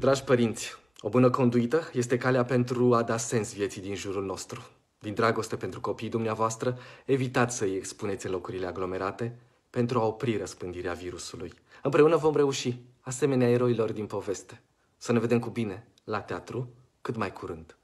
Dragi părinți, o bună conduită este calea pentru a da sens vieții din jurul nostru. Din dragoste pentru copiii dumneavoastră, evitați să îi expuneți în locurile aglomerate pentru a opri răspândirea virusului. Împreună vom reuși, asemenea eroilor din poveste. Să ne vedem cu bine la teatru cât mai curând.